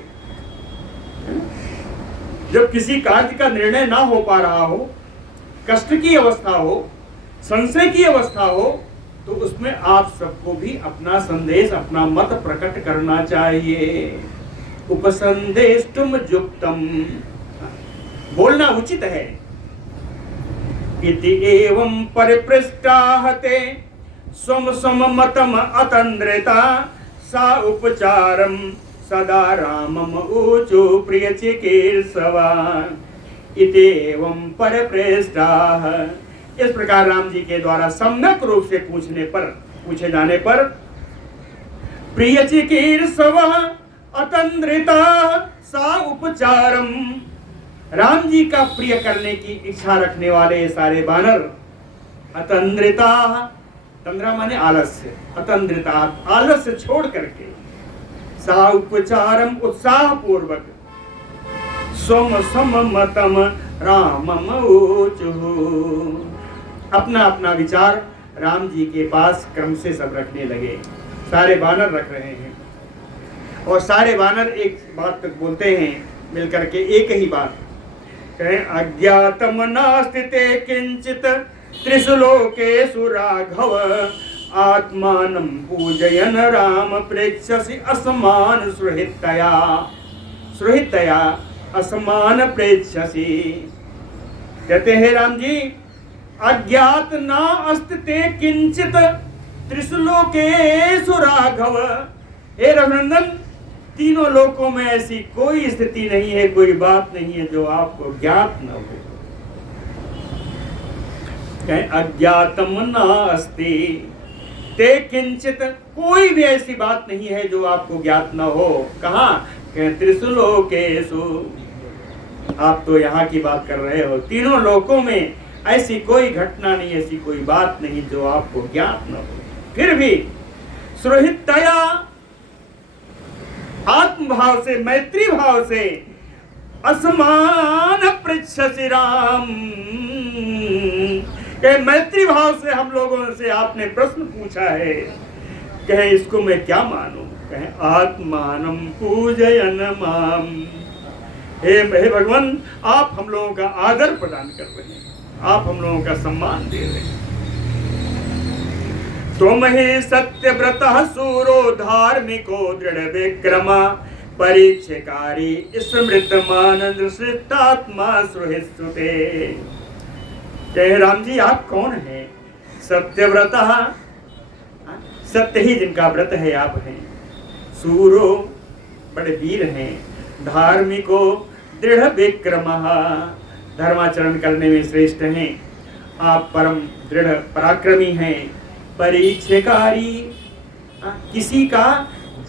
जब किसी कार्य का निर्णय ना हो पा रहा हो, कष्ट की अवस्था हो, संशय की अवस्था हो, तो उसमें आप सबको भी अपना संदेश, अपना मत प्रकट करना चाहिए। उपसंदेष्टुम युक्तम, बोलना उचित है। इति एवं परिपृष्टाः ते स्वम स्वम मतम अतन्द्रिता सा उपचारम सदा रामम ऊचु प्रिय चिकीर्षवा। इतेवं परप्रेष्टाः। इस प्रकार राम जी के द्वारा सम्यक रूप से पूछे जाने पर प्रिय चिकीर्षव अतंद्रिता सा उपचारम, राम जी का प्रिय करने की इच्छा रखने वाले सारे वानर अतंद्रिता, तंद्रा माने आलस्य, अतंद्रिता आलस्य छोड़ करके, सा उपचारम उत्साह पूर्वक, स्वम सममतम रामम ऊचुः, अपना अपना विचार राम जी के पास क्रम से सब रखने लगे। सारे वानर रख रहे हैं और सारे वानर एक बात तक बोलते हैं मिलकर के, एक ही बात कहें, अज्ञातम नास्ति ते किंचित त्रिषु लोकेषु राघव, आत्मानं पूजयन् राम प्रेक्षसि असमान सुहृत्तया, सुहृत्तया असमान प्रेक्षसि। कहते हैं राम जी, अज्ञात ना अस्ति ते किंचित त्रिषु लोकेषु राघव, हे रघुनंदन, तीनों लोकों में ऐसी कोई स्थिति नहीं है, कोई बात नहीं है जो आपको ज्ञात न हो। अज्ञातम नास्ति ते किंचित, कोई भी ऐसी बात नहीं है जो आपको ज्ञात न हो। कहाँ? त्रिषु लोकेषु, आप तो यहाँ की बात कर रहे हो, तीनों लोकों में ऐसी कोई घटना नहीं, ऐसी कोई बात नहीं जो आपको ज्ञात न हो। फिर भी सुहृत्तया, आत्मभाव से, मैत्री भाव से, असमान पृच्छसि राम, कहे मैत्री भाव से हम लोगों से आपने प्रश्न पूछा है, कहे इसको मैं क्या मानूं? कहे आत्मानं पूजयन् माम, हे भगवान, आप हम लोगों का आदर प्रदान कर रहे हैं, आप हम लोगों का सम्मान दे रहे हैं। त्वमहि सत्यव्रतः शूरो धार्मिको दृढ़ विक्रमा, परीक्षकारी स्मृतमान दृष्टात्मा सुहृत्सुते। कहे राम जी आप कौन हैं? सत्यव्रतः, सत्य ही जिनका व्रत है आप हैं, शूरो बड़े वीर हैं, धार्मिको दृढ़ विक्रमः, धर्माचरण करने में श्रेष्ठ हैं, आप परम दृढ़ पराक्रमी हैं, परीक्षकारी, किसी का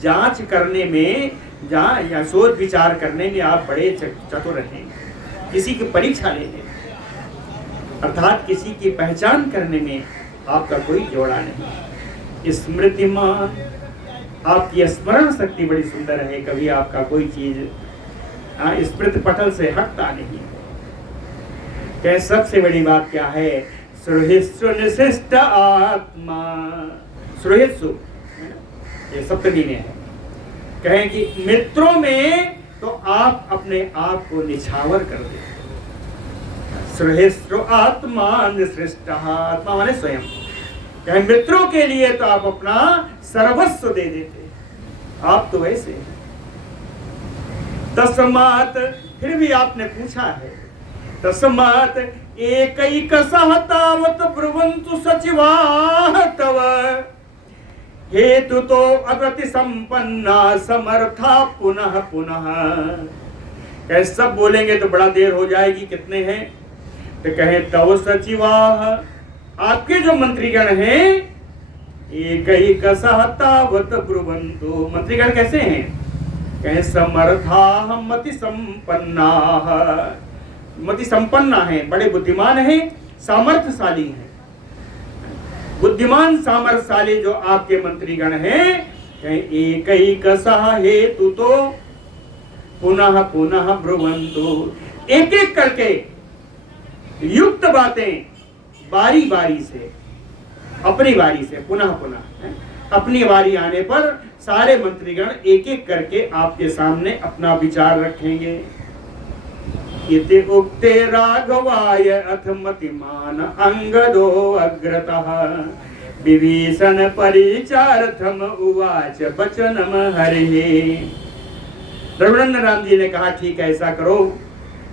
जांच करने में या सोच विचार करने में आप बड़े चतुर हैं, किसी की परीक्षा लेने अर्थात किसी की पहचान करने में आपका कोई जोड़ा नहीं। स्मृतिमान, आपकी स्मरण शक्ति बड़ी सुंदर है, कभी आपका कोई चीज स्मृति पटल से हटता नहीं। क्या सबसे बड़ी बात क्या है? सुहृत्सु निशिष्ट आत्मा, सुहृत्सु ये सप्तमी में है, कहें कि मित्रों में तो आप अपने आप को निछावर कर दे। सुहृत्सु आत्मा निशिष्ट, आत्मा माने स्वयं, कहें मित्रों के लिए तो आप अपना सर्वस्व दे देते, आप तो वैसे हैं। तस्मात्, फिर भी आपने पूछा है, तस्मात् एकैकसः तावत् ब्रुवन्तु सचिवाः तव, हेतु तो अगति संपन्ना समर्था पुनः पुनः। कैसे सब बोलेंगे तो बड़ा देर हो जाएगी, कितने हैं? तो कहे तव सचिवाः, आपके जो मंत्रीगण हैं, एकैकसः तावत् ब्रुवन्तु, मंत्रीगण कैसे हैं? कहे समर्थाः मति संपन्नाः, मति संपन्ना है, बड़े बुद्धिमान हैं, सामर्थ्यशाली हैं। बुद्धिमान सामर्थ्यशाली जो आपके मंत्रीगण हैं, एकैकसः हेतु तो पुनः पुनः ब्रुवन्तु, एक एक करके युक्त बातें बारी बारी से, अपनी बारी से पुनः पुनः, अपनी बारी आने पर सारे मंत्रीगण एक एक करके आपके सामने अपना विचार रखेंगे। इति उक्ते राघवाय अथ मतिमान अंगदो अग्रतः, विभीषण परिचारथम उवाच वचनम हरिः। रघुनंदन राम जी ने कहा ठीक है ऐसा करो।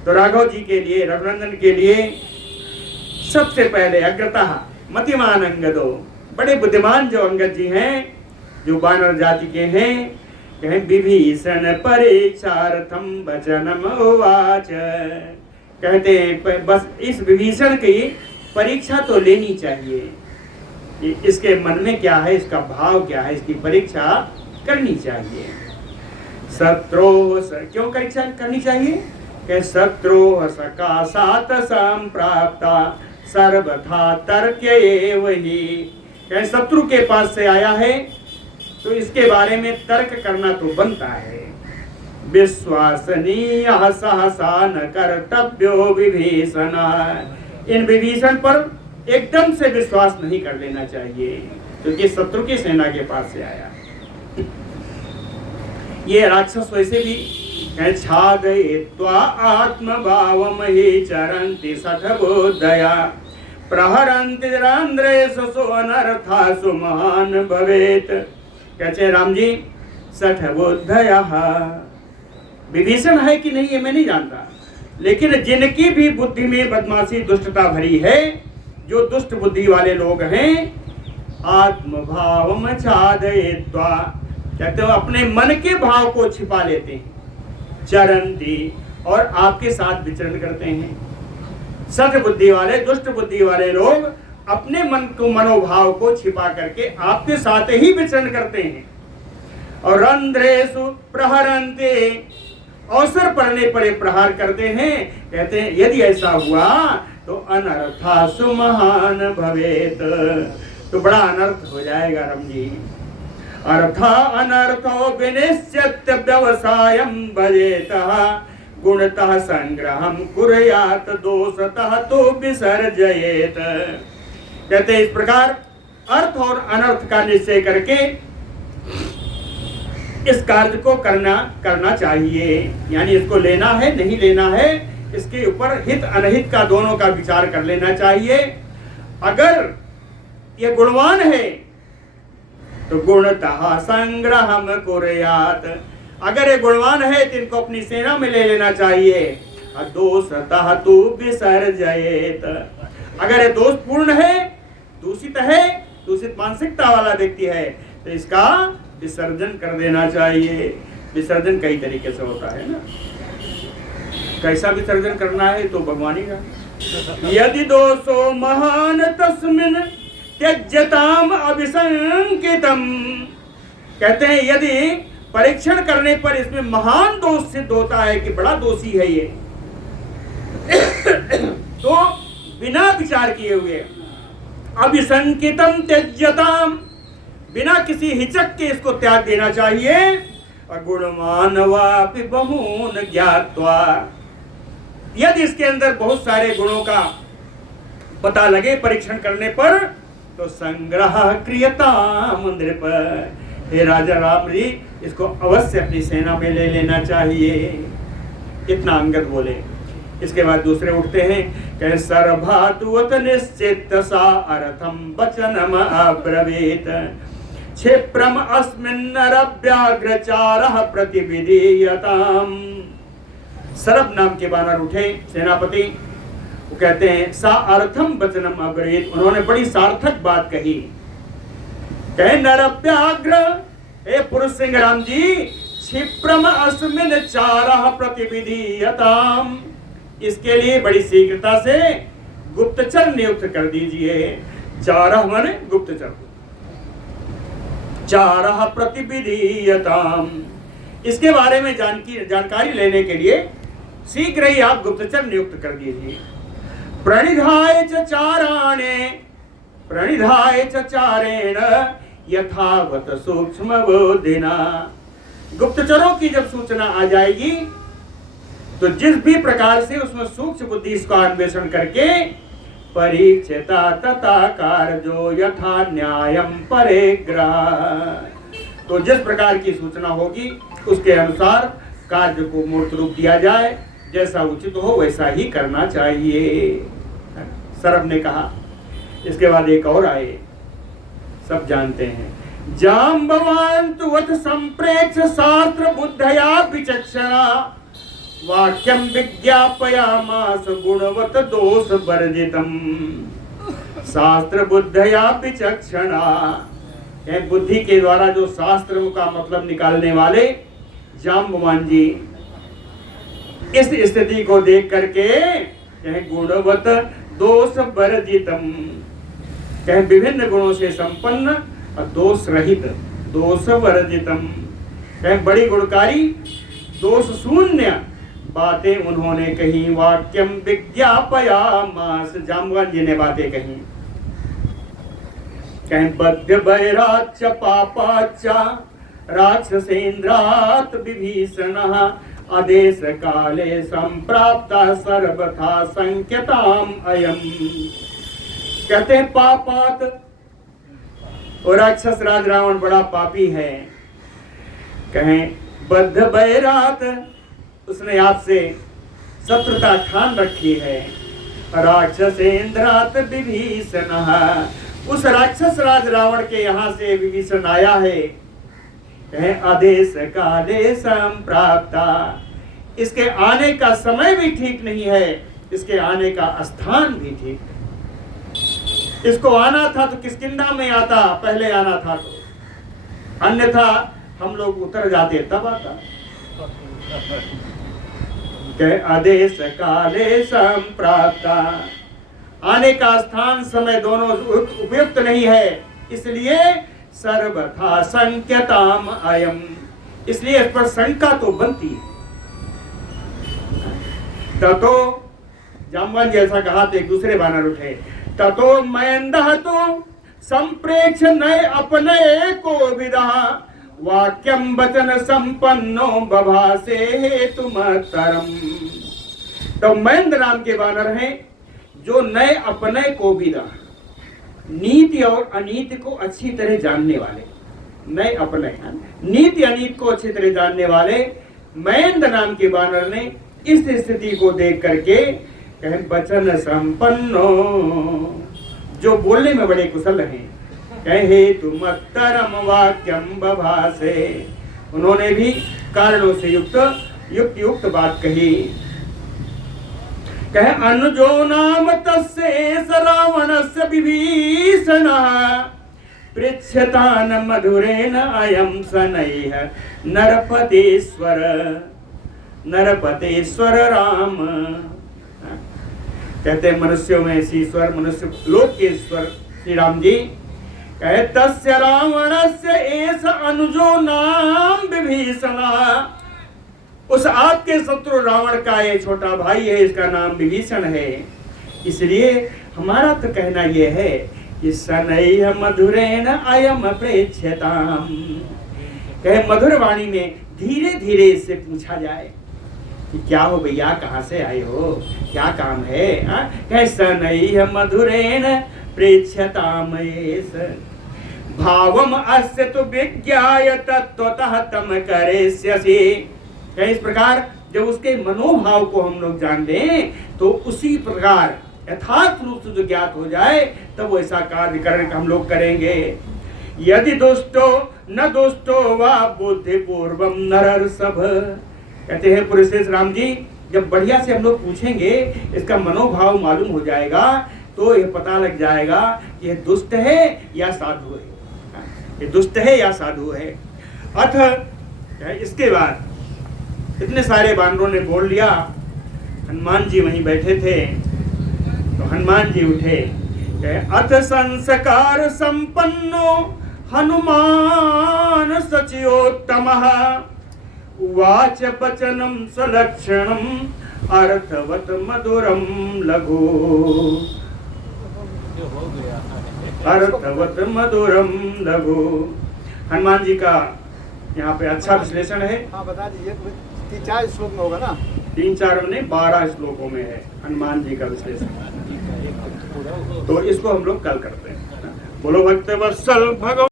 तो राघव जी के लिए, रघुनंदन के लिए सबसे पहले अग्रतः मतिमान अंगदो, बड़े बुद्धिमान जो अंगद जी हैं, जो वानर जाति के हैं, कहें विभीषण परिचारथम वचनम उवाच, कहते हैं बस इस विभीषण की परीक्षा तो लेनी चाहिए, इसके मन में क्या है, इसका भाव क्या है, इसकी परीक्षा करनी चाहिए। शत्रुः क्यों परीक्षा करनी चाहिए कि शत्रुः सकाशात् संप्राप्ता सर्वथा तर्क एव ही। क्या शत्रु के पास से आया है तो इसके बारे में तर्क करना तो बनता है। विश्वसनीय सहसा न कर्तव्यो विभीषण, इन विभीषण पर एकदम से विश्वास नहीं कर लेना चाहिए क्योंकि शत्रु की सेना के पास से आया। ये राक्षस वैसे भी छादयित्वा आत्मभावम ही चरन्ति सठबोधया प्रहरन्ति रंध्रेषु सुअनर्थासु महान भवेत। कहते राम जी सठबोधया, विभीषण है कि नहीं ये मैं नहीं जानता, लेकिन जिनकी भी बुद्धि में बदमाशी दुष्टता भरी है, जो दुष्ट बुद्धि वाले लोग हैं, आत्मभावम छादयित्वा, कहते हो अपने मन के भाव को छिपा लेते हैं, चरंती और आपके साथ विचरण करते हैं। सठ बुद्धि वाले दुष्ट बुद्धि वाले लोग अपने मन को मनोभाव को छिपा करके आपके साथ ही विचरण करते हैं। और रंध्रेषु प्रहरन्ते, अवसर पड़ने पर प्रहार करते हैं। कहते हैं यदि ऐसा हुआ तो अनर्थासु महान भवेत, तो बड़ा अनर्थ हो जाएगा राम जी। अर्था अनर्थो विनिश्चित व्यवसायम भजेतः गुणतः संग्रहम कुर्यात दोषतः तो विसर्जयेत। कहते इस प्रकार अर्थ और अनर्थ का निश्चय करके इस कार्य को करना चाहिए, यानी इसको लेना है नहीं लेना है, इसके ऊपर हित अनहित का दोनों का विचार कर लेना चाहिए। अगर ये गुणवान है तो गुणतः संग्रहम कुर्यात, अगर ये गुणवान है तो इनको अपनी सेना में ले लेना चाहिए। दोषतः तु विसर्जयेत, अगर ये दोषपूर्ण है, दूषित मानसिकता वाला व्यक्ति है तो इसका विसर्जन कर देना चाहिए। विसर्जन कई तरीके से होता है ना, कैसा विसर्जन करना है तो भगवान ही का। यदि दोषो महान तस्मिन् त्यज्यताम अभिसंकितम, कहते हैं यदि परीक्षण करने पर इसमें महान दोष सिद्ध होता है कि बड़ा दोषी है ये, तो बिना विचार किए हुए अभिसंकितम त्यज्यताम, बिना किसी हिचक के इसको त्याग देना चाहिए। और गुणवान वापि बहून ज्ञात्वा, यदि इसके अंदर बहुत सारे गुणों का पता लगे परीक्षण करने पर तो संग्रह क्रियताम नृप, हे राजा राम जी इसको अवश्य अपनी सेना में ले लेना चाहिए। इतना अंगद बोले। इसके बाद दूसरे उठते हैं कि सर्वभातुवत निश्चित सा अर्थम वचनम अब्रवीत क्षिप्रम अस्मिन्नरव्याग्रचारः प्रतिविधीयताम। सरभ नाम के बानर उठे सेनापति, वो कहते हैं सा अर्थम वचनम अब्रवीत, उन्होंने बड़ी सार्थक बात कही। कहे नरव्याग्र, हे पुरुष सिंह राम जी, क्षिप्रम अस्मिन् चारः प्रतिविधीयताम, इसके लिए बड़ी शीघ्रता से गुप्तचर नियुक्त कर दीजिए। चारह माने गुप्तचर, चारह प्रतिविधीयताम, इसके बारे में जानकारी लेने के लिए शीघ्र ही आप गुप्तचर नियुक्त कर दीजिए। प्रणिधाय च चाराणे, प्रणिधाय च चारेण यथावत सूक्ष्म बुद्धिना, गुप्तचरों की जब सूचना आ जाएगी तो जिस भी प्रकार से उसमें सूक्ष्म बुद्धि इसका अन्वेषण करके परीक्षिता तथा कार्यो यथा न्यायम परिग्रह, तो जिस प्रकार की सूचना होगी उसके अनुसार कार्य को मूर्त रूप दिया जाए, जैसा उचित हो वैसा ही करना चाहिए। सरभ ने कहा। इसके बाद एक और आए, सब जानते हैं। जाम्बवान तुवत संप्रेक्ष शास्त्र बुद्धया विचक्षणा वाक्यम विज्ञापयामास गुणवत दोष वर्जितम। शास्त्र बुद्धया विचक्षणा, बुद्धि के द्वारा जो शास्त्र का मतलब निकालने वाले जाम्बवान जी इस स्थिति को देख करके कहे गुणवत दोष वर्जितम, कहे विभिन्न गुणों से संपन्न और दोष रहित, दोष वर्जितम, कहे बड़ी गुणकारी दोष शून्य बातें उन्होंने कही। वाक्यम विज्ञापयामास, जाम्बवान जी ने बातें कही। कहे बद्ध बैराच पापाच राक्षसेन्द्रात विभीषण आदेश काले संप्राप्ता सर्वथा संख्यताम अयम। कहते हैं पापात, और राक्षस राज रावण बड़ा पापी है। कहें बद्ध बैरात, उसने आपसे शत्रुता ठान रखी है। राक्षसेन्द्रात विभीषण, उस राक्षस राज रावण के यहाँ से विभीषण आया है। आदेश काले संप्राप्ता, इसके आने का समय भी ठीक नहीं है, इसके आने का स्थान भी ठीक। इसको आना था तो किष्किंधा में आता, पहले आना था तो, अन्यथा हम लोग उतर जाते तब आता। आदेश काले संप्राप्ता, आने का स्थान समय दोनों उपयुक्त नहीं है, इसलिए सर्वथा संख्यताम अयम, इसलिए इस पर शंका तो बनती है। ततो जाम्बवान जैसा कहा तो एक दूसरे बानर उठे। ततो मयंदह तो संप्रेक्ष नय अपने को विदा वाक्यम वचन संपन्नो बभासे हेतुमतरम। तो महेंद्र नाम के बानर हैं जो नए अपने को विदा, नीति और अनीति को अच्छी तरह जानने वाले, नए अपने नीति अनीति को अच्छी तरह जानने वाले महेंद्र नाम के बानर ने इस स्थिति को देख करके कहे वचन संपन्नो, जो बोलने में बड़े कुशल हैं, कहे तुम तरम वाक्यम बभासे, उन्होंने भी कारणों से युक्त युक्त बात कही। कहे अनुजो नाम तस्सेष रावणस्य विभीषण पृच्छतान मधुरेण अयम शनैः नरपतेश्वर, नरपतेश्वर राम। कहते हैं मनुष्यों में ईश्वर, मनुष्य लोक के ईश्वर श्री राम जी। कहे तस्य रावणस्य एष अनुजो नाम विभीषण, उस आपके शत्रु रावण का ये छोटा भाई है, इसका नाम विभीषण है। इसलिए हमारा तो कहना यह है कि शनैः मधुरेण अयम प्रेक्ष्यताम, कहे मधुर वाणी में धीरे धीरे इससे पूछा जाए कि क्या हो भैया, कहाँ से आए हो, क्या काम है। कहे शनैः मधुरेण प्रेक्ष्यताम एष भावम अस्य तु विज्ञाय तत्त्वतः तम करिष्यसि। इस प्रकार जब उसके मनोभाव को हम लोग जान लें तो उसी प्रकार यथार्थ रूप से जो ज्ञात हो जाए तब वो ऐसा कार्य करने का हम लोग करेंगे। यदि दुष्टो न दुष्टो वा बुद्धि पूर्वम नरर्षभ, कहते हैं पुरुषेश राम जी, जब बढ़िया से हम लोग पूछेंगे, इसका मनोभाव मालूम हो जाएगा तो ये पता लग जाएगा कि ये दुष्ट है या साधु है, ये दुष्ट है या साधु है। अथ इसके बाद इतने सारे बानरों ने बोल लिया, हनुमान जी वहीं बैठे थे। तो हनुमान जी उठे, अथ संस्कार संपन्नो हनुमान सचियोत्तमः उवाच वचनं सलक्षणम् अर्थवत् मधुरं लघु, अर्थवत् मधुरं लघु। हनुमान जी का यहाँ पे अच्छा विश्लेषण है। हाँ बता दीजिए, 3-4 श्लोक में होगा ना? 3-4 में नहीं, 12 श्लोकों में है हनुमान जी का विश्लेषण। तो इसको हम लोग कल करते हैं। बोलो भक्त वत्सल भगवान।